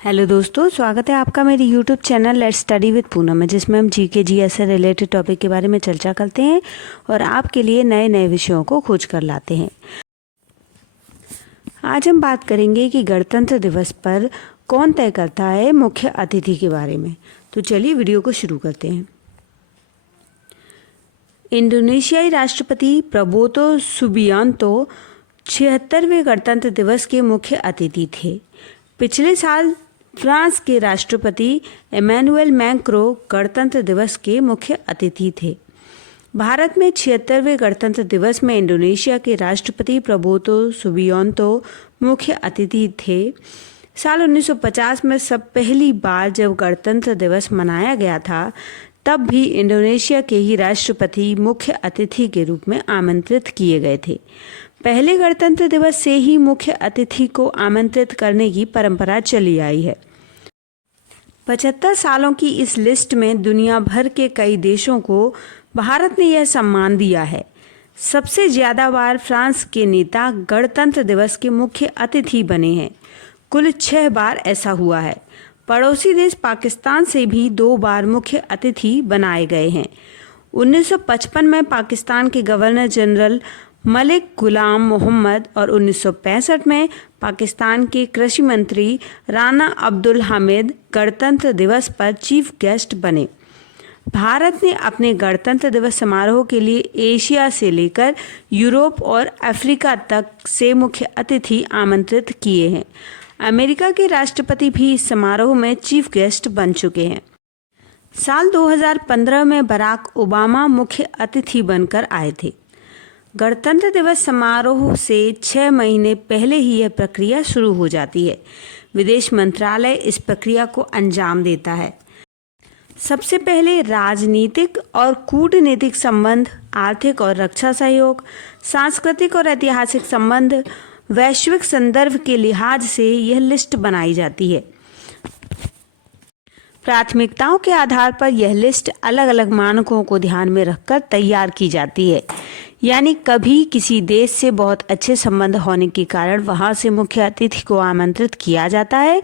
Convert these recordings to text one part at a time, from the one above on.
Hello दोस्तों, स्वागत है आपका मेरे YouTube channel let's study with Poonam में, जिसमें हम जीके जीएस से रिलेटेड टॉपिक के बारे में चर्चा करते हैं और आपके लिए नए नए विषयों को खोज कर लाते हैं। आज हम बात करेंगे कि गणतंत्र दिवस पर कौन तय करता है मुख्य अतिथि के बारे में। तो चलिए वीडियो को शुरू करते हैं। इंडोनेशियाई राष्ट्रपति प्रबोतो सुबियांतो 76वें गणतंत्र दिवस के मुख्य अतिथि थे। पिछले साल फ्रांस के राष्ट्रपति एमैनुएल मैक्रो गणतंत्र दिवस के मुख्य अतिथि थे। भारत में 76वें गणतंत्र दिवस में इंडोनेशिया के राष्ट्रपति प्रबोतो सुबियांतो मुख्य अतिथि थे। साल 1950 में सब पहली बार जब गणतंत्र दिवस मनाया गया था, तब भी इंडोनेशिया के ही राष्ट्रपति मुख्य अतिथि के रूप में आमंत्रित किए गए थे। पहले गणतंत्र दिवस से ही मुख्य अतिथि को आमंत्रित करने की परंपरा चली आई है। 75 सालों की इस लिस्ट में दुनिया भर के कई देशों को भारत ने यह सम्मान दिया है। सबसे ज़्यादा बार फ्रांस के नेता गणतंत्र दिवस के मुख्य अतिथि बने हैं। कुल 6 बार ऐसा हुआ है। पड़ोसी देश पाकिस्तान से भी 2 बार मुख्य अतिथि बनाए गए हैं। 1955 में पाकिस्तान के गवर्नर जनरल मलिक गुलाम मोहम्मद और 1965 में पाकिस्तान के कृषि मंत्री राना अब्दुल हामिद गणतंत्र दिवस पर चीफ गेस्ट बने। भारत ने अपने गणतंत्र दिवस समारोह के लिए एशिया से लेकर यूरोप और अफ्रीका तक से मुख्य अतिथि आमंत्रित किए हैं। अमेरिका के राष्ट्रपति भी इस समारोह में चीफ गेस्ट बन चुके हैं। साल 2015 में बराक ओबामा मुख्य अतिथि बनकर आए थे। गणतंत्र दिवस समारोह से 6 महीने पहले ही यह प्रक्रिया शुरू हो जाती है। विदेश मंत्रालय इस प्रक्रिया को अंजाम देता है। सबसे पहले राजनीतिक और कूटनीतिक संबंध, आर्थिक और रक्षा सहयोग, सांस्कृतिक और ऐतिहासिक संबंध, वैश्विक संदर्भ के लिहाज से यह लिस्ट बनाई जाती है। प्राथमिकताओं के आधार पर यह लिस्ट अलग अलग मानकों को ध्यान में रखकर तैयार की जाती है। यानी कभी किसी देश से बहुत अच्छे संबंध होने के कारण वहां से मुख्य अतिथि को आमंत्रित किया जाता है,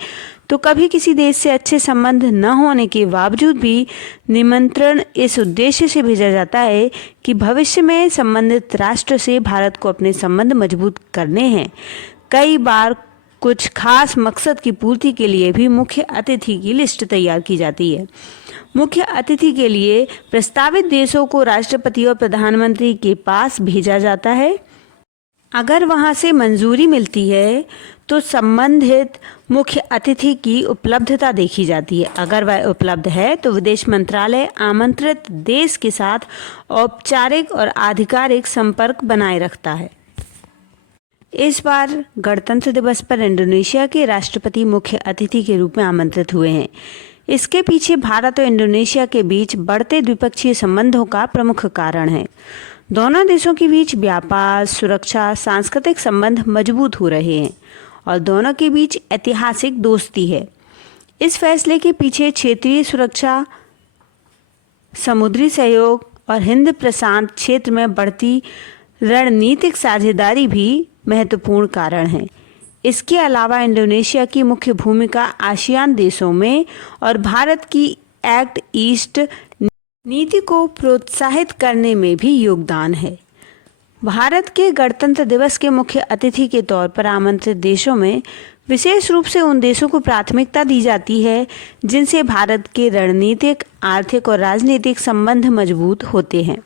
तो कभी किसी देश से अच्छे संबंध न होने के बावजूद भी निमंत्रण इस उद्देश्य से भेजा जाता है कि भविष्य में संबंधित राष्ट्र से भारत को अपने संबंध मजबूत करने हैं। कई बार कुछ खास मकसद की पूर्ति के लिए भी मुख्य अतिथि की लिस्ट तैयार की जाती है। मुख्य अतिथि के लिए प्रस्तावित देशों को राष्ट्रपति और प्रधानमंत्री के पास भेजा जाता है। अगर वहां से मंजूरी मिलती है तो संबंधित मुख्य अतिथि की उपलब्धता देखी जाती है। अगर वह उपलब्ध है तो विदेश मंत्रालय आमंत्रित देश के साथ औपचारिक और आधिकारिक संपर्क बनाए रखता है। इस बार गणतंत्र दिवस पर इंडोनेशिया के राष्ट्रपति मुख्य अतिथि के रूप में आमंत्रित हुए हैं। इसके पीछे भारत और इंडोनेशिया के बीच बढ़ते द्विपक्षीय संबंधों का प्रमुख कारण है। दोनों देशों के बीच व्यापार, सुरक्षा, सांस्कृतिक संबंध मजबूत हो रहे हैं और दोनों के बीच ऐतिहासिक दोस्ती है। इस फैसले के पीछे क्षेत्रीय सुरक्षा, समुद्री सहयोग और हिंद प्रशांत क्षेत्र में बढ़ती रणनीतिक साझेदारी भी महत्वपूर्ण कारण है। इसके अलावा इंडोनेशिया की मुख्य भूमिका आसियान देशों में और भारत की एक्ट ईस्ट नीति को प्रोत्साहित करने में भी योगदान है। भारत के गणतंत्र दिवस के मुख्य अतिथि के तौर पर आमंत्रित देशों में विशेष रूप से उन देशों को प्राथमिकता दी जाती है जिनसे भारत के रणनीतिक, आर्थिक और राजनीतिक संबंध मजबूत होते हैं।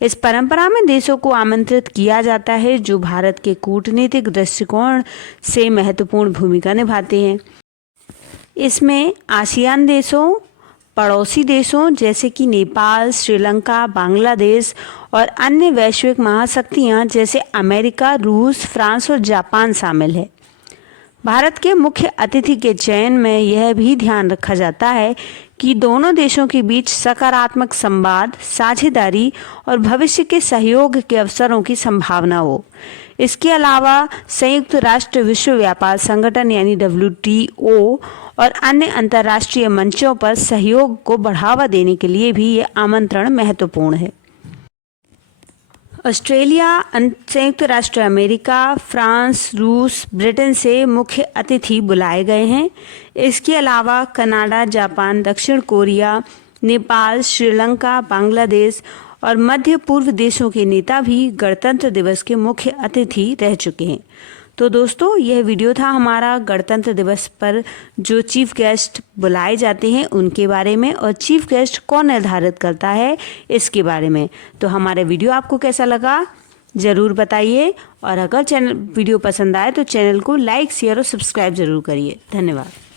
इस परंपरा में देशों को आमंत्रित किया जाता है जो भारत के कूटनीतिक दृष्टिकोण से महत्वपूर्ण भूमिका निभाते हैं। इसमें आसियान देशों, पड़ोसी देशों जैसे कि नेपाल, श्रीलंका, बांग्लादेश और अन्य वैश्विक महाशक्तियां जैसे अमेरिका, रूस, फ्रांस और जापान शामिल है। भारत के मुख्य अतिथि के चयन में यह भी ध्यान रखा जाता है कि दोनों देशों के बीच सकारात्मक संवाद, साझेदारी और भविष्य के सहयोग के अवसरों की संभावना हो। इसके अलावा संयुक्त राष्ट्र विश्व व्यापार संगठन यानी WTO और अन्य अंतर्राष्ट्रीय मंचों पर सहयोग को बढ़ावा देने के लिए भी ये आमंत्रण महत्वपूर्ण है। ऑस्ट्रेलिया, संयुक्त राष्ट्र अमेरिका, फ्रांस, रूस, ब्रिटेन से मुख्य अतिथि बुलाए गए हैं। इसके अलावा कनाडा, जापान, दक्षिण कोरिया, नेपाल, श्रीलंका, बांग्लादेश और मध्य पूर्व देशों के नेता भी गणतंत्र दिवस के मुख्य अतिथि रह चुके हैं। तो दोस्तों, यह वीडियो था हमारा गणतंत्र दिवस पर जो चीफ गेस्ट बुलाए जाते हैं उनके बारे में, और चीफ गेस्ट कौन निर्धारित करता है इसके बारे में। तो हमारा वीडियो आपको कैसा लगा ज़रूर बताइए, और अगर वीडियो पसंद आए तो चैनल को लाइक, शेयर और सब्सक्राइब ज़रूर करिए। धन्यवाद।